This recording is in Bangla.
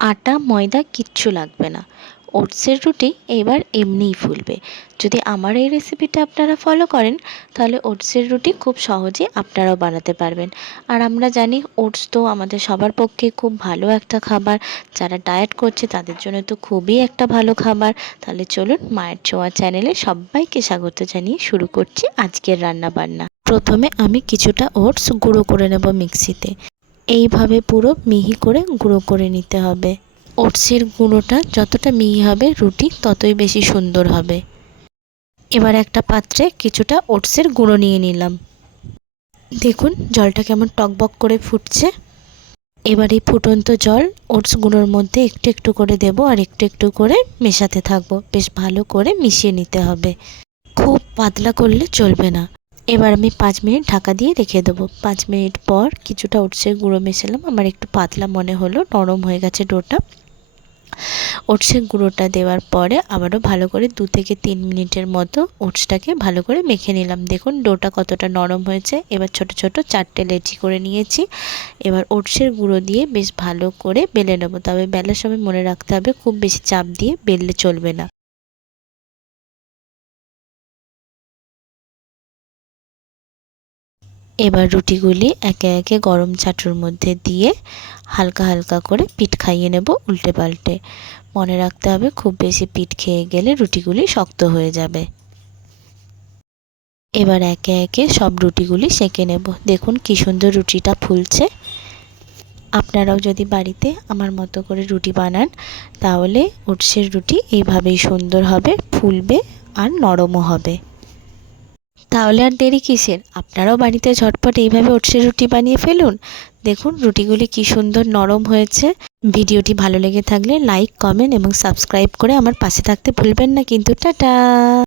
আটা, ময়দা কিচ্ছু লাগবে না। ওটসের রুটি এবার এমনিই ফুলবে। যদি আমার এই রেসিপিটা আপনারা ফলো করেন, তাহলে ওটসের রুটি খুব সহজে আপনারাও বানাতে পারবেন। আর আমরা জানি ওটস তো আমাদের সবার পক্ষে খুব ভালো একটা খাবার। যারা ডায়েট করছে, তাদের জন্য তো খুবই একটা ভালো খাবার। তাহলে চলুন মায়ের ছোঁয়া চ্যানেলে সবাইকে স্বাগত জানিয়ে শুরু করছি আজকের রান্না বান্না প্রথমে আমি কিছুটা ওটস গুঁড়ো করে নেব মিক্সিতে। এইভাবে পুরো মিহি করে গুঁড়ো করে নিতে হবে। ওটসের গুঁড়োটা যতটা মিহি হবে রুটি ততই বেশি সুন্দর হবে। এবার একটা পাত্রে কিছুটা ওটসের গুঁড়ো নিয়ে নিলাম। দেখুন জলটা কেমন টকবক করে ফুটছে। এবার এই ফুটন্ত জল ওটস গুঁড়োর মধ্যে একটু একটু করে দেব আর একটু একটু করে মেশাতে থাকব। বেশ ভালো করে মিশিয়ে নিতে হবে। খুব পাতলা করলে চলবে না। এবার আমি পাঁচ মিনিট ঢাকা দিয়ে রেখে দেবো। পাঁচ মিনিট পর কিছুটা ওটসের গুঁড়ো মেশালাম। আমার একটু পাতলা মনে হলো, নরম হয়ে গেছে ডোটা। ওটসের গুঁড়োটা দেওয়ার পরে আবারও ভালো করে দু থেকে তিন মিনিটের মতো ওটসটাকে ভালো করে মেখে নিলাম। দেখুন, ডোটা কতটা নরম হয়েছে। এবার ছোট ছোট চারটে লেচি করে নিয়েছি। এবার ওটসের গুঁড়ো দিয়ে বেশ ভালো করে বেলে নেব। তবে বেলার সময় মনে রাখতে হবে, খুব বেশি চাপ দিয়ে বেললে চলবে না। এবার রুটিগুলি একে একে গরম চাটুর মধ্যে দিয়ে হালকা হালকা করে পিঠ খাইয়ে নেব উল্টে পাল্টে। মনে রাখতে হবে খুব বেশি পিঠ খেয়ে গেলে রুটিগুলি শক্ত হয়ে যাবে। এবার একে একে সব রুটিগুলি সেঁকে নেব। দেখুন কি সুন্দর রুটিটা ফুলছে। আপনারাও যদি বাড়িতে আমার মতো করে রুটি বানান, তাহলে ওটসের রুটি এইভাবেই সুন্দর হবে, ফুলবে আর নরমও হবে। তাহলে আর দেরি কিসের? আপনারাও বাড়িতে ঝটপট এইভাবে ওটসের রুটি বানিয়ে ফেলুন। দেখুন রুটিগুলি কি সুন্দর নরম হয়েছে। ভিডিওটি ভালো লেগে থাকলে লাইক, কমেন্ট এবং সাবস্ক্রাইব করে আমার পাশে থাকতে ভুলবেন না কিন্তু, টাটা!